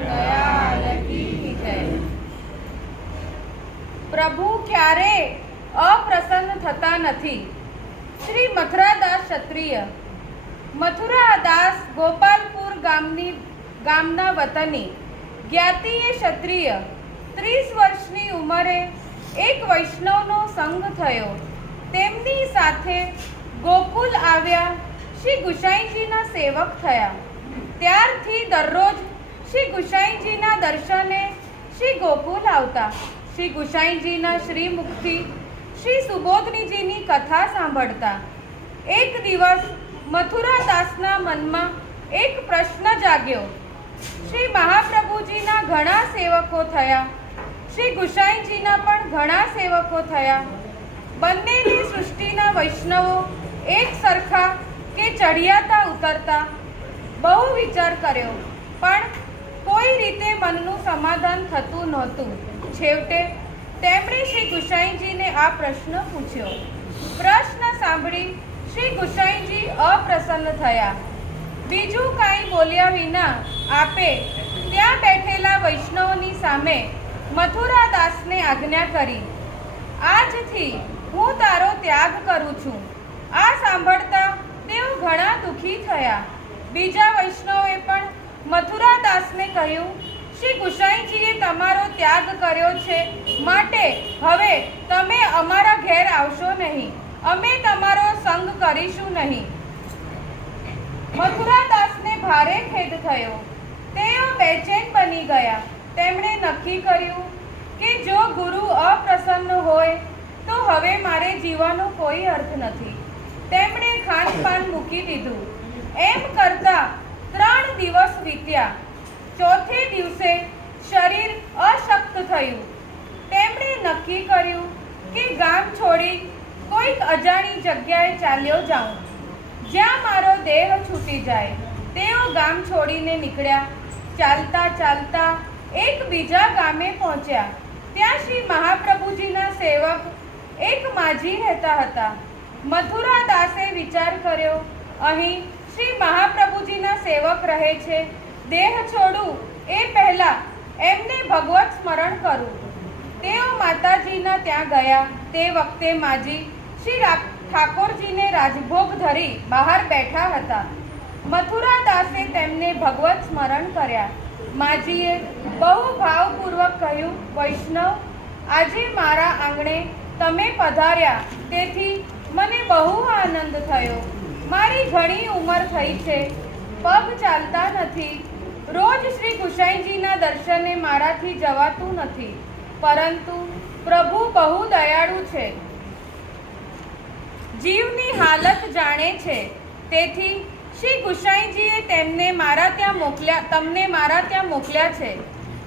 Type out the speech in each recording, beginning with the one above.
દયાળ કી જય। પ્રભુ ક્યારે અપ્રસન્ન થતા નથી। શ્રી મથુરાદાસ ક્ષત્રિય। મથુરાદાસ ગોપાલપુર ગામના વતની, જ્ઞાતિએ ક્ષત્રિય। 30 વર્ષની ઉંમરે એક વૈષ્ણવનો સંગ થયો। તેમની સાથે ગોકુલ આવ્યા। શ્રી ગુસાઈજીના સેવક થયા। ત્યારથી દરરોજ શ્રી ગુસાઈજીના દર્શને શ્રી ગોકુલ આવતા। શ્રી ગુસાઈજીના શ્રીમુખથી શ્રી સુબોધનીજીની કથા સાંભળતા। એક દિવસ મથુરાદાસના મનમાં એક પ્રશ્ન જાગ્યો। શ્રી મહાપ્રભુજીના ઘણા સેવકો થયા, શ્રી ગુસાઈજીના પણ ઘણા સેવકો થયા। બંનેની સૃષ્ટિના વૈષ્ણવો એક સરખા કે ચઢિયાતા ઉતરતા। બહુ વિચાર કર્યો, પણ કોઈ રીતે મનનું સમાધાન થતું નહોતું। છેવટે તેમણે શ્રી ગુસાઈજીને આ પ્રશ્ન પૂછ્યો। પ્રશ્ન સાંભળી શ્રી ગુસાઈજી અપ્રસન્ન થયા। બીજું કાંઈ બોલ્યા વિના આપે ત્યાં બેઠેલા વૈષ્ણવની સામે મથુરાદાસને આજ્ઞા કરી, આજથી હું તારો ત્યાગ કરું છું। આ સાંભળતા તેઓ ઘણા દુઃખી થયા। બીજા વૈષ્ણવે પણ મથુરાદાસને કહ્યું, શ્રી ગુસાઈજીએ તમારો ત્યાગ કર્યો છે, માટે હવે તમે અમારા ઘેર આવશો નહીં, અમે તમારો સંગ કરીશું નહીં। મથુરાદાસને ભારે ખેદ થયો। તેઓ બેચેન બની ગયા। તેમણે નક્કી કર્યું કે જો ગુરુ અપ્રસન્ન હોય તો હવે મારે જીવવાનો કોઈ અર્થ નથી। તેમણે ખાનપાન મૂકી દીધું। એમ કરતા 3 દિવસ વીત્યા। ચોથે દિવસે શરીર અશક્ત થયું। તેમણે નક્કી કર્યું કે ગામ છોડી કોઈક અજાણી જગ્યાએ ચાલ્યો જાઉં, જ્યાં મારો દેહ છૂટી જાય। તેઓ ગામ છોડીને નીકળ્યા। ચાલતા ચાલતા એક બીજા ગામે પહોંચ્યા। ત્યાં શ્રી મહાપ્રભુજીના સેવક એક માજી રહેતા હતા। મથુરાદાસે વિચાર કર્યો, અહીં શ્રી મહાપ્રભુજીના સેવક રહે છે, દેહ છોડું એ પહેલા એમને ભગવત સ્મરણ કરું। તેઓ માતાજીના ત્યાં ગયા। તે વખતે માજી શ્રી ઠાકોરજીને રાજભોગ ધરી બહાર બેઠા હતા। મથુરાદાસે તેમને ભગવત સ્મરણ કર્યા। માજીએ બહુ ભાવપૂર્વક કહ્યું, વૈષ્ણવ, આજે મારા આંગણે તમે પધાર્યા, તેથી મને બહુ આનંદ થયો। મારી ઘણી ઉંમર થઈ છે, પગ ચાલતા નથી। રોજ શ્રી ગુસાઈજીના દર્શને મારાથી જવાતું નથી, પરંતુ પ્રભુ બહુ દયાળુ છે, જીવની હાલત જાણે છે, તેથી શ્રી ગુસાઈજીએ તમને મારા ત્યાં મોકલ્યા છે।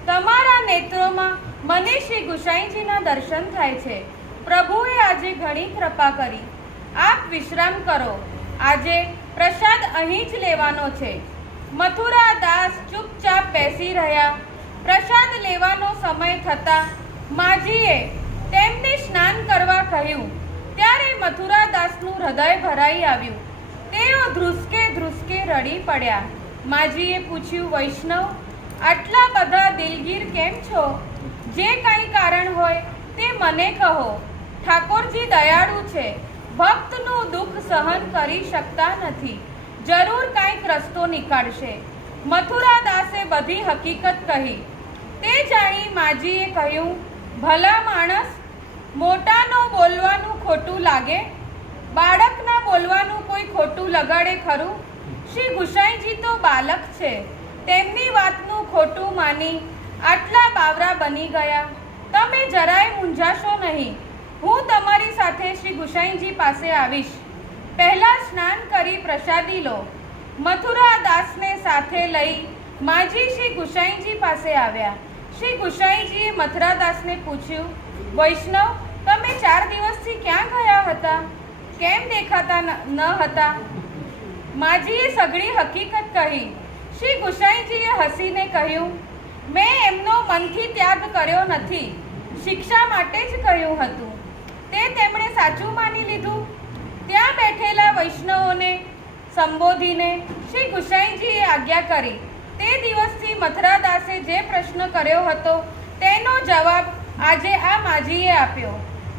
તમારા નેત્રોમાં મને શ્રી ગુસાઈજીના દર્શન થાય છે। પ્રભુએ આજે ઘણી કૃપા કરી। આપ વિશ્રામ કરો, આજે પ્રસાદ અહીં જ લેવાનો છે। મથુરાદાસ ચૂપચાપ બેસી રહ્યા। પ્રસાદ લેવાનો સમય થતાં માજીએ તેમને સ્નાન કરવા કહ્યું। ત્યારે મથુરાદાસનું હૃદય ભરાઈ આવ્યું। તેઓ ધ્રુસકે ધ્રુસકે રડી પડ્યા। માજીએ પૂછ્યું, વૈષ્ણવ, આટલા બધા દિલગીર કેમ છો? જે કાંઈ કારણ હોય તે મને કહો। ઠાકોરજી દયાળુ છે, ભક્તનું દુઃખ સહન કરી શકતા નથી, જરૂર કાંઈક રસ્તો નીકાળશે। મથુરાદાસે બધી હકીકત કહી। તે જાણી માજીએ કહ્યું, ભલા માણસ, મોટાનો બોલવાનું ખોટું લાગે, બાળકના બોલવાનું કોઈ ખોટું લગાડે ખરું? શ્રી ગુસાઈજી તો બાલક છે, તેમની વાતનું ખોટું માની આટલા બાવરા બની ગયા। તમે જરાય મૂંઝાશો નહીં, હું તમારી સાથે શ્રી ગુસાઈજી પાસે આવીશ। પહેલા સ્નાન કરી પ્રસાદી લો। મથુરાદાસને સાથે લઈ માજી શ્રી ગુસાઈજી પાસે આવ્યા। શ્રી ગુસાઈજીએ મથુરાદાસને પૂછ્યું, વૈષ્ણવ, તમે 4 દિવસથી ક્યાં ગયા હતા? કેમ દેખાતા ન હતા? માજીએ સઘળી હકીકત કહી। શ્રી ગુસાઈજીએ હસીને કહ્યું, મેં એમનો મનથી ત્યાગ કર્યો નથી, શિક્ષા માટે જ કહ્યું હતું। તે તેમણે સાચું માની લીધું। ત્યાં બેઠેલા વૈષ્ણવોને સંબોધીને શ્રી ગુસાઈજીએ આજ્ઞા કરી। તે દિવસથી મથુરાદાસે જે પ્રશ્ન કર્યો હતો તેનો જવાબ આજે આ માજીએ આપ્યો.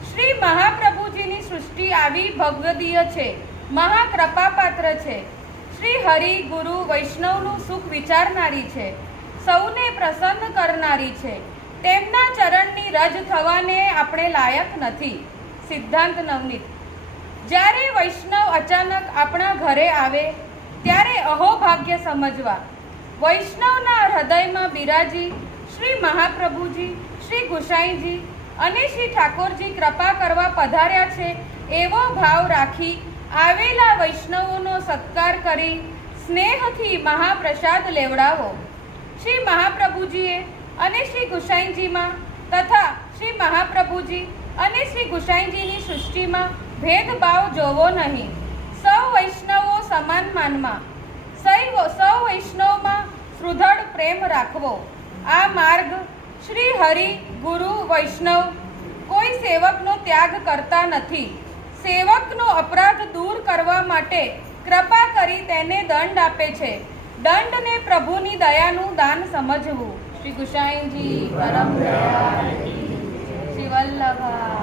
શ્રી મહાપ્રભુજીની સૃષ્ટિ આવી ભગવદીય છે, મહાકૃપાપાત્ર છે. શ્રી હરિ ગુરુ વૈષ્ણવનું સુખ વિચારનારી છે, સૌને પ્રસન્ન કરનારી છે. તેમના ચરણની રજ થવાને આપણે લાયક નથી. સિદ્ધાંત નવનીત. જ્યારે વૈષ્ણવ અચાનક આપણા ઘરે આવે ત્યારે અહોભાગ્ય સમજવા. વૈષ્ણવના હૃદયમાં બિરાજી શ્રી મહાપ્રભુજી, શ્રી ગુસાઈજી અને શ્રી ઠાકોરજી કૃપા કરવા પધાર્યા છે એવો ભાવ રાખી આવેલા વૈષ્ણવોનો સત્કાર કરી સ્નેહથી મહાપ્રસાદ લેવડાવો. શ્રી મહાપ્રભુજીએ અને શ્રી ગુસાઈજીમાં તથા શ્રી મહાપ્રભુજી અને શ્રી ગુસાઈજીની સૃષ્ટિમાં ભેદભાવ જોવો નહીં. સૌ વૈષ્ણવો સમાન માનમાં, સૌ વૈષ્ણવમાં સુદૃઢ પ્રેમ રાખવો. આ માર્ગ શ્રી હરિ ગુરુ વૈષ્ણવ કોઈ સેવકનો ત્યાગ કરતા નથી. સેવકનો અપરાધ દૂર કરવા માટે કૃપા કરી તેને દંડ આપે છે. દંડને પ્રભુની દયાનું દાન સમજવું. શ્રી ગુસાઈજી પરમ દયાળ શ્રી વલ્લભા.